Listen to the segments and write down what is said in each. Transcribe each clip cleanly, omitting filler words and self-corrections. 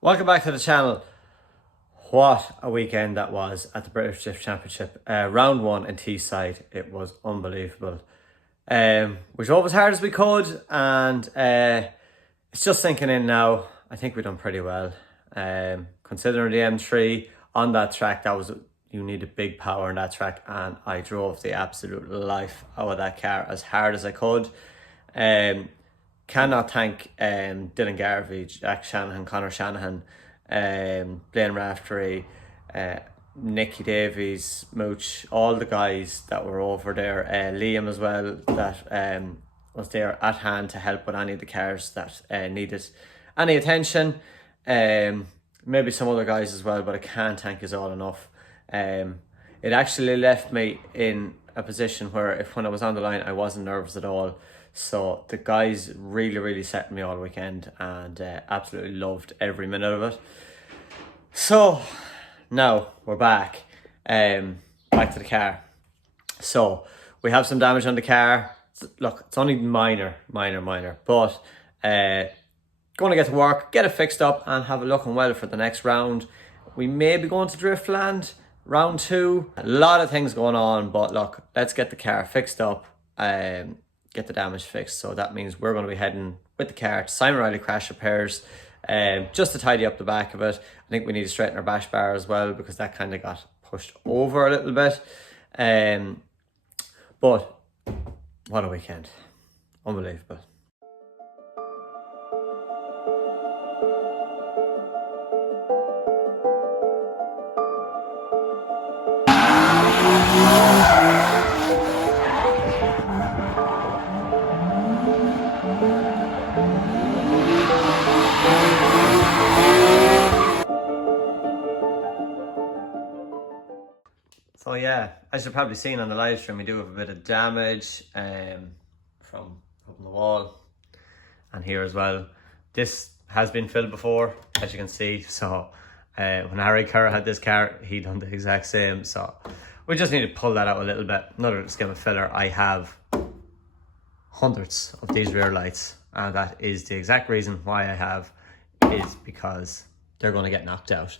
Welcome back to the channel. What a weekend that was at the British Drift Championship. Round 1 in Teesside. It was unbelievable. We drove as hard as we could, and it's just sinking in now. I think we've done pretty well. Considering the M3 on that track, you needed big power on that track, and I drove the absolute life out of that car as hard as I could. Cannot thank Dylan Garvey, Jack Shanahan, Connor Shanahan, Blaine Raftery, Nicky Davies, Mooch, all the guys that were over there, Liam as well, that was there at hand to help with any of the cars that needed any attention. Maybe some other guys as well, but I can't thank us all enough. It actually left me in a position where when I was on the line, I wasn't nervous at all. So the guys really set me all weekend, and absolutely loved every minute of it. So now we're back to the car. So we have some damage on the car. Look, it's only minor, but going to get to work, get it fixed up, and have it looking well for the next round. We may be going to Driftland round 2. A lot of things going on, but look, let's get the car fixed up, get the damage fixed. So that means we're going to be heading with the car to Simon Riley Crash Repairs, just to tidy up the back of it. I think we need to straighten our bash bar as well, because that kind of got pushed over a little bit. But what a weekend. Unbelievable. So yeah, as you've probably seen on the live stream, we do have a bit of damage from up on the wall and here as well. This has been filled before, as you can see. So when Harry Kerr had this car, he done the exact same. So we just need to pull that out a little bit. Another skim of filler. I have hundreds of these rear lights, and that is the exact reason why I have, is because they're going to get knocked out.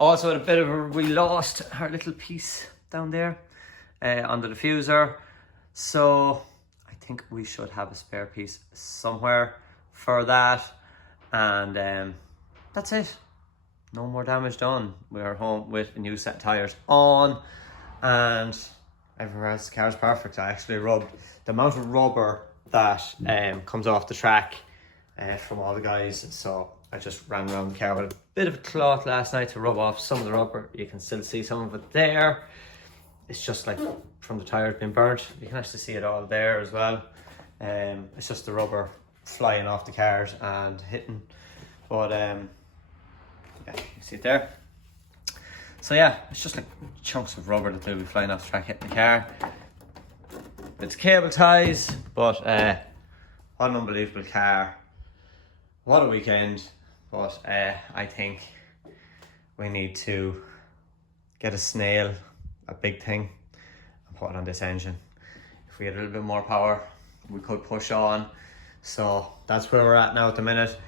Also, we lost our little piece down there on the diffuser. So I think we should have a spare piece somewhere for that. And that's it. No more damage done. We are home with a new set of tyres on, and everywhere else the car is perfect. I actually rubbed the amount of rubber that comes off the track from all the guys. So I just ran around the car with a bit of a cloth last night to rub off some of the rubber. You can still see some of it there. It's just like from the tyres being burnt. You can actually see it all there as well. It's just the rubber flying off the cars and hitting. But yeah, you see it there. So yeah, it's just like chunks of rubber that will be flying off the track, hitting the car. It's cable ties, but what an unbelievable car. What a weekend. But I think we need to get a snail, a big thing, and put it on this engine. If we had a little bit more power, we could push on. So that's where we're at now at the minute.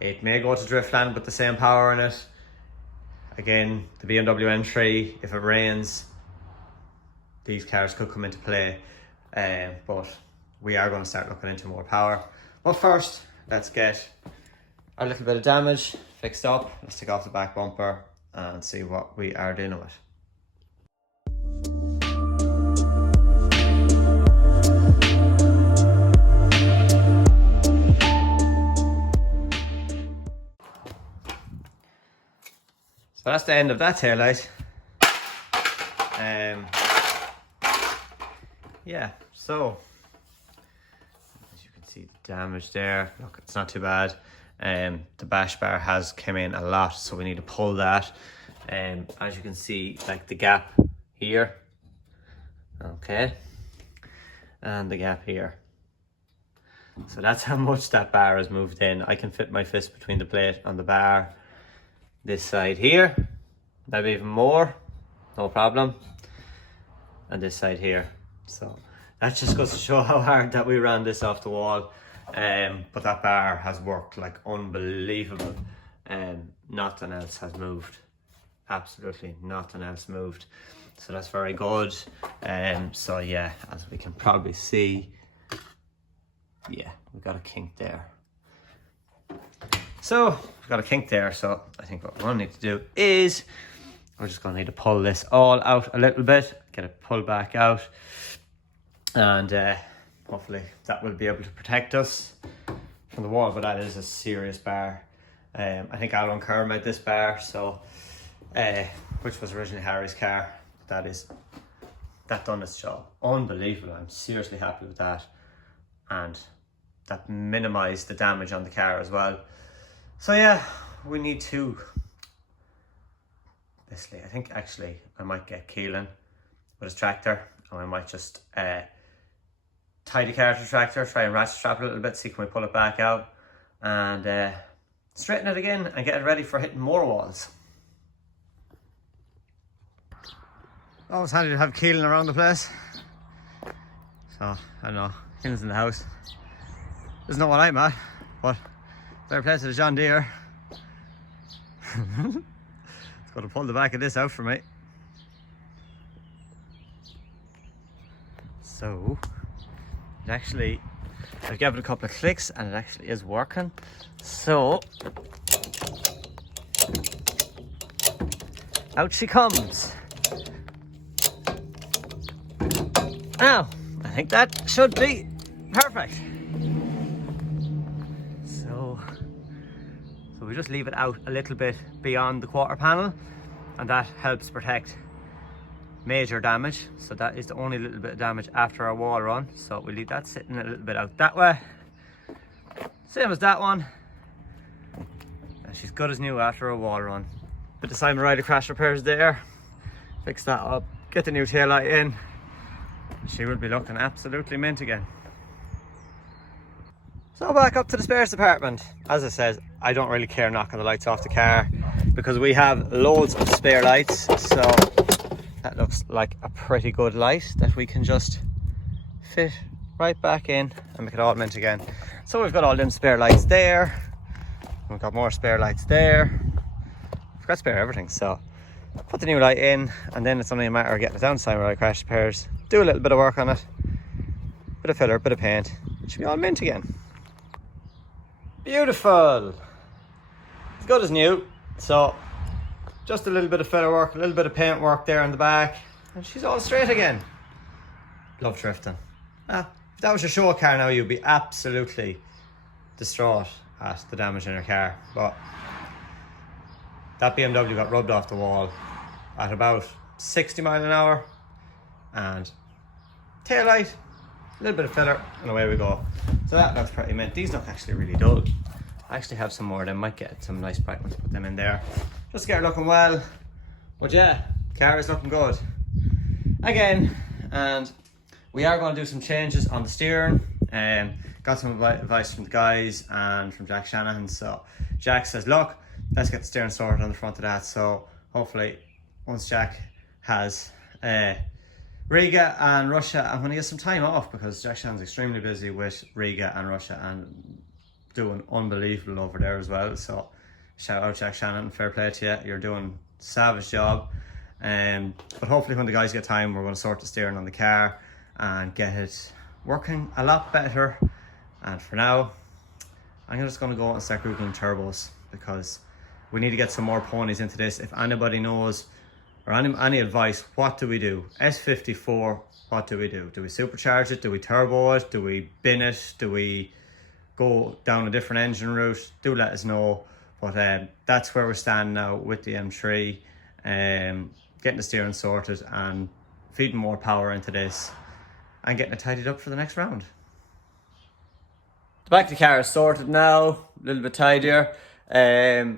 It may go to Driftland with the same power in it. Again, the BMW M3, if it rains, these cars could come into play. But we are going to start looking into more power. But first, let's get our little bit of damage fixed up. Let's take off the back bumper and see what we are dealing with. So that's the end of that taillight. Yeah, so as you can see the damage there, look, it's not too bad. The bash bar has come in a lot, so we need to pull that. As you can see, like the gap here, okay, and the gap here. So that's how much that bar has moved in. I can fit my fist between the plate on the bar. This side here, maybe even more, no problem. And this side here. So that just goes to show how hard that we ran this off the wall. but that bar has worked like unbelievable. Nothing else has moved. Absolutely nothing else moved. So that's very good. So yeah, as we can probably see, yeah, we've got a kink there. So we've got a kink there. So I think what we're going to need to do is we're just going to need to pull this all out a little bit, get it pulled back out, and hopefully that will be able to protect us from the wall. But that is a serious bar. I think Alan Kerr made this bar, so which was originally Harry's car. That done its job. Unbelievable. I'm seriously happy with that, and that minimised the damage on the car as well. So yeah, we need to basically, I think actually I might get Keelan with his tractor, and I might just tie the car to the tractor, try and ratchet strap it a little bit, see can we pull it back out, and straighten it again and get it ready for hitting more walls. Always handy to have Keelan around the place. So, I don't know, Keelan's in the house. This is not what I'm at, but fair play to the John Deere. It's got to pull the back of this out for me. So, it actually, I've given it a couple of clicks and it actually is working. So, out she comes. Now, I think that should be perfect. So we just leave it out a little bit beyond the quarter panel, and that helps protect major damage. So that is the only little bit of damage after our wall run. So we leave that sitting a little bit out that way. Same as that one. And she's good as new after a wall run. Bit of Simon Riley crash repairs there. Fix that up, get the new taillight in. She will be looking absolutely mint again. So back up to the spares department. As I said, I don't really care knocking the lights off the car because we have loads of spare lights. So that looks like a pretty good light that we can just fit right back in and make it all mint again. So we've got all them spare lights there. We've got more spare lights there. We've got spare everything. So put the new light in, and then it's only a matter of getting it down to Simon Riley crash repairs. Do a little bit of work on it, bit of filler, bit of paint. It should be all mint again. Beautiful. As good as new. So just a little bit of filler work, a little bit of paint work there on the back, and she's all straight again. Love drifting. If that was your show car now, you'd be absolutely distraught at the damage in your car. But that BMW got rubbed off the wall at about 60 miles an hour. And taillight, a little bit of filler, and away we go. So that looks pretty mint. These look actually really dull. I actually have some more of them. Might get some nice bright ones, put them in there just to get her looking well. But yeah, car is looking good again, and we are going to do some changes on the steering. Got some advice from the guys and from Jack Shanahan. So Jack says, look, let's get the steering sorted on the front of that. So hopefully once Jack has Riga and Russia, and when he has some time off, because Jack Shannon's extremely busy with Riga and Russia and doing unbelievable over there as well. So shout out Jack Shannon, fair play to you, you're doing a savage job. But hopefully when the guys get time, we're going to sort the steering on the car and get it working a lot better. And for now, I'm just going to go and start googling turbos, because we need to get some more ponies into this. If anybody knows or any advice, what do we do? S54, what do we do? Do we supercharge it? Do we turbo it? Do we bin it? Do we go down a different engine route? Do let us know. But that's where we're standing now with the M3, getting the steering sorted and feeding more power into this and getting it tidied up for the next round. The back of the car is sorted now, a little bit tidier. A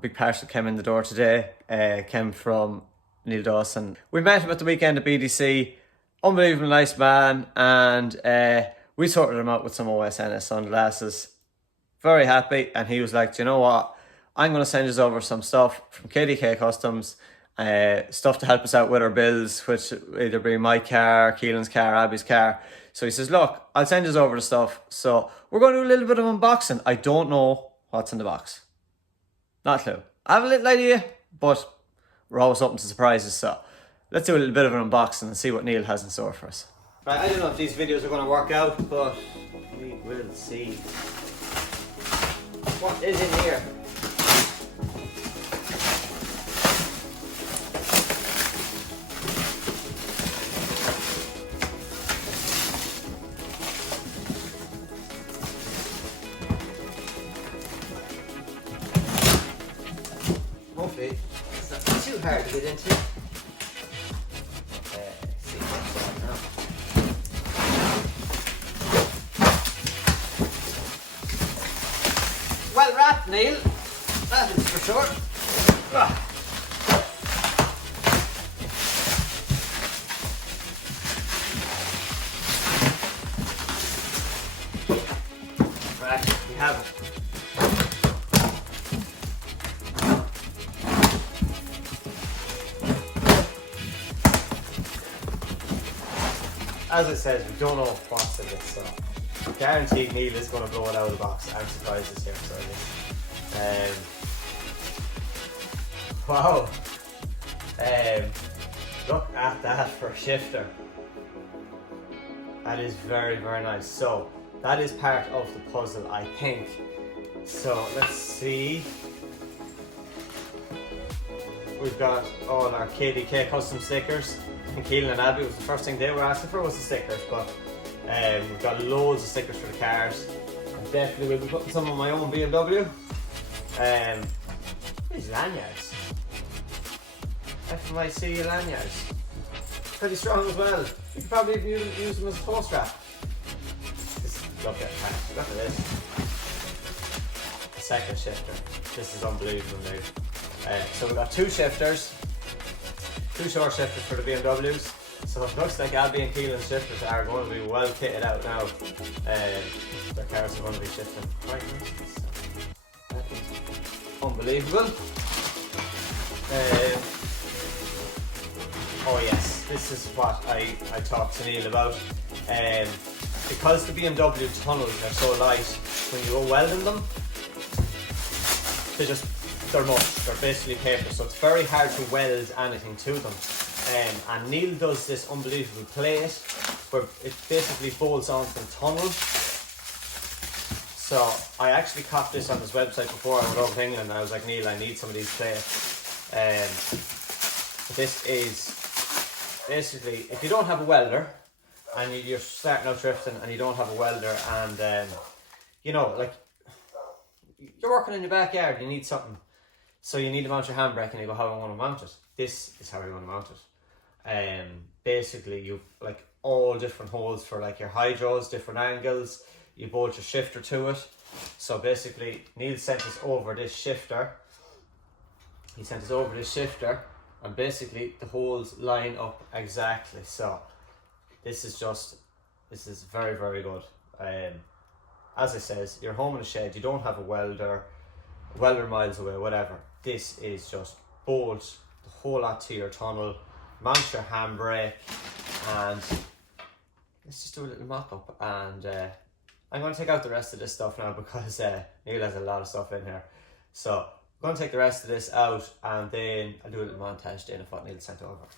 big parcel came in the door today, came from Neil Dawson. We met him at the weekend at BDC, unbelievably nice man, and we sorted him out with some OSNS sunglasses. Very happy, and he was like, do you know what, I'm going to send you over some stuff from KDK Customs, stuff to help us out with our bills, which either be my car, Keelan's car, Abby's car. So he says, look, I'll send you over the stuff. So we're going to do a little bit of unboxing. I don't know what's in the box. Not a clue. I have a little idea, but we're always open to surprises. So let's do a little bit of an unboxing and see what Neil has in store for us. Right, I don't know if these videos are going to work out, but we will see. What is in here? Hopefully it's not too hard to get into. See what's going on. Well wrapped, Neil. That is for sure. Right, we have it. As I said, we don't know what's in this, so guaranteed Neil is going to blow it out of the box. I'm surprised this here, so wow. Look at that for a shifter. That is very, very nice. So that is part of the puzzle, I think. So let's see. We've got all our KDK custom stickers. And Keelan and Abby was the first thing they were asking for was the stickers, but we've got loads of stickers for the cars. I definitely will be putting some on my own BMW. These lanyards. FMIC lanyards. Pretty strong as well. You could probably use them as a toe strap. Look at this. Second shifter. This is unbelievable now. So we've got two shifters. Two short shifters for the BMWs. So it looks like Abby and Keelan's shifters are going to be well kitted out now. Their cars are going to be shifting quite nicely. So that is unbelievable. Oh yes, this is what I talked to Neil about. Because the BMW tunnels are so light, when you go welding them, they're mush, they're basically paper, so it's very hard to weld anything to them. And Neil does this unbelievable plate where it basically bolts onto the tunnel. So I actually copped this on his website before I went over to England, and I was like, Neil, I need some of these plates. This is basically, if you don't have a welder and you're starting out drifting and you don't have a welder, and you know, like, you're working in your backyard, you need something. So you need to mount your handbrake, and you go, how do I want to mount it? This is how you want to mount it. Basically, you've like all different holes for like your hydros, different angles. You bolt your shifter to it. So basically, Neil sent us over this shifter. He sent us over this shifter, and basically the holes line up exactly. So this is very, very good. As I says, you're home in a shed, you don't have a welder miles away, whatever. This is just bolt the whole lot to your tunnel, mount your handbrake, and let's just do a little mock-up. And I'm going to take out the rest of this stuff now because Neil has a lot of stuff in here. So I'm going to take the rest of this out, and then I'll do a little montage then of what Neil sent over.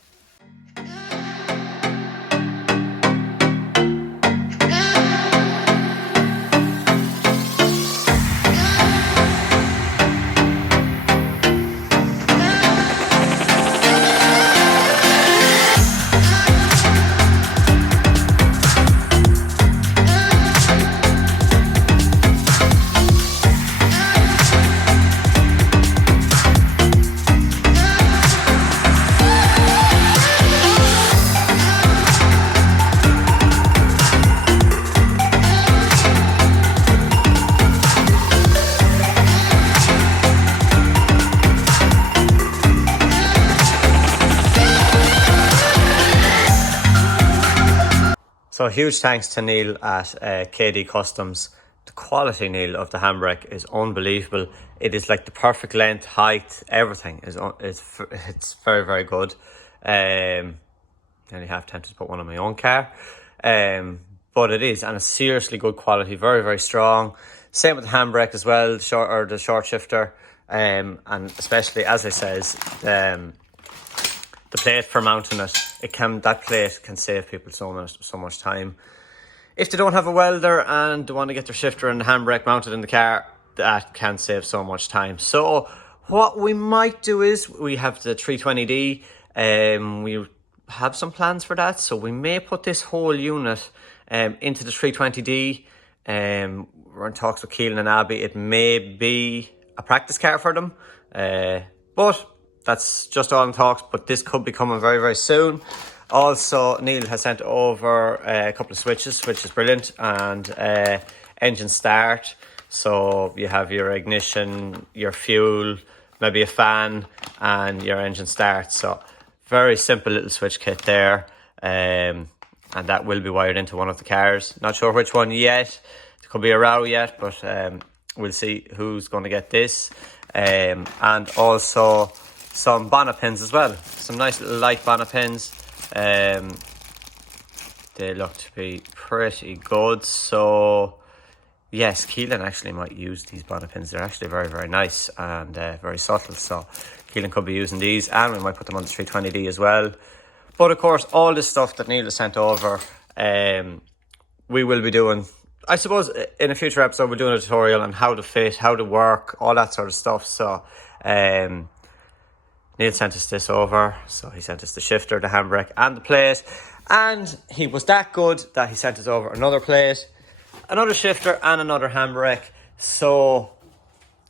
So huge thanks to Neil at KD Customs, the quality, Neil, of the handbrake is unbelievable. It is like the perfect length, height, everything it's very, very good. Nearly half tempted to put one on my own car, but it is, and it's seriously good quality, very, very strong. Same with the handbrake as well, the short shifter, and especially, as I says, the plate for mounting it. That plate can save people so much time. If they don't have a welder and they want to get their shifter and the handbrake mounted in the car, that can save so much time. So what we might do is, we have the 320D, we have some plans for that, so we may put this whole unit into the 320D. We're in talks with Keelan and Abby. It may be a practice car for them, but that's just all in talks, but this could be coming very, very soon. Also, Neil has sent over a couple of switches, which is brilliant, and engine start. So you have your ignition, your fuel, maybe a fan, and your engine start. So very simple little switch kit there, and that will be wired into one of the cars. Not sure which one yet. There could be a row yet, but we'll see who's going to get this. And also some bonnet pins as well. Some nice little light bonnet pins. They look to be pretty good. So yes, Keelan actually might use these bonnet pins. They're actually very, very nice and very subtle. So Keelan could be using these, and we might put them on the 320D as well. But of course, all this stuff that Neil has sent over, we will be doing, I suppose, in a future episode, we're doing a tutorial on how to fit, how to work, all that sort of stuff. So Neil sent us this over. So he sent us the shifter, the handbrake, and the plate. And he was that good that he sent us over another plate, another shifter, and another handbrake. So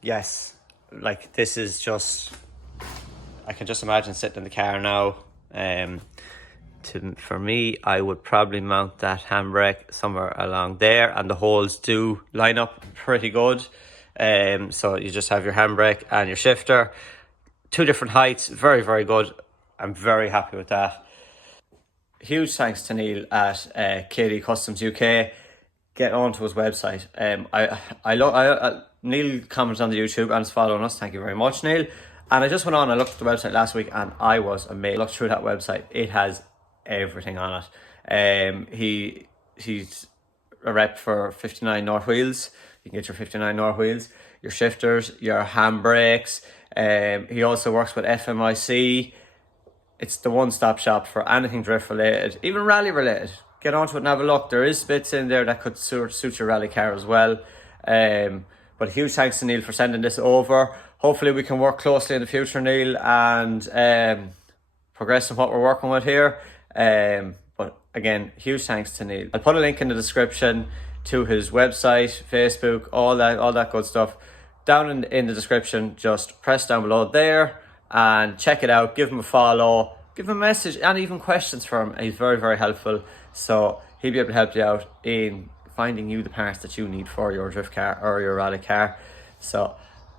yes, like, this is just, I can just imagine sitting in the car now. For me, I would probably mount that handbrake somewhere along there, and the holes do line up pretty good. So you just have your handbrake and your shifter, 2 different heights, very, very good. I'm very happy with that. Huge thanks to Neil at KD Customs UK. Get onto his website. Neil commented on the YouTube and is following us. Thank you very much, Neil. And I just went on and looked at the website last week, and I was amazed. Looked through that website. It has everything on it. He's a rep for 59 North wheels. You can get your 59 North wheels, your shifters, your handbrakes. He also works with FMIC. It's the one-stop shop for anything drift related, even rally related. Get onto it and have a look. There is bits in there that could suit your rally car as well. But huge thanks to Neil for sending this over. Hopefully we can work closely in the future, Neil, and progress on what we're working with here. But again, huge thanks to Neil. I'll put a link in the description to his website, Facebook, all that good stuff down in the description. Just press down below there and check it out. Give him a follow, give him a message, and even questions for him. He's very, very helpful. So he'll be able to help you out in finding you the parts that you need for your drift car or your rally car. So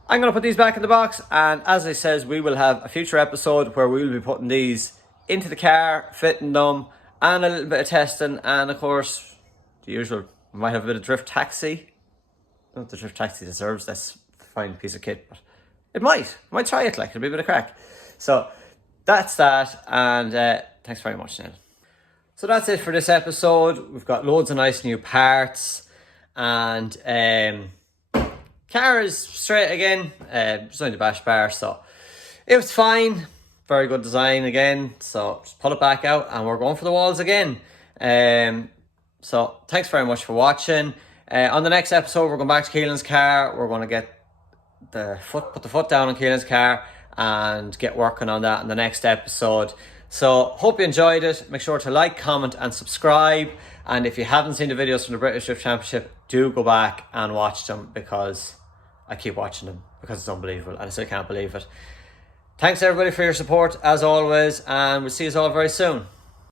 I'm going to put these back in the box, and as I says, we will have a future episode where we will be putting these into the car, fitting them, and a little bit of testing, and of course the usual. We might have a bit of drift taxi. Not the drift taxi deserves this fine piece of kit, but it might try it. Like, it'll be a bit of crack. So that's that, and thanks very much, Neil. So that's it for this episode. We've got loads of nice new parts, and car is straight again. Just only the bash bar, so it was fine. Very good design again. So just pull it back out, and we're going for the walls again. So thanks very much for watching. On the next episode, we're going back to Keelan's car. We're going to put the foot down on Keelan's car and get working on that in the next episode. So hope you enjoyed it. Make sure to like, comment, and subscribe. And if you haven't seen the videos from the British Drift Championship, do go back and watch them, because I keep watching them because it's unbelievable and I still can't believe it. Thanks everybody for your support as always, and we'll see you all very soon.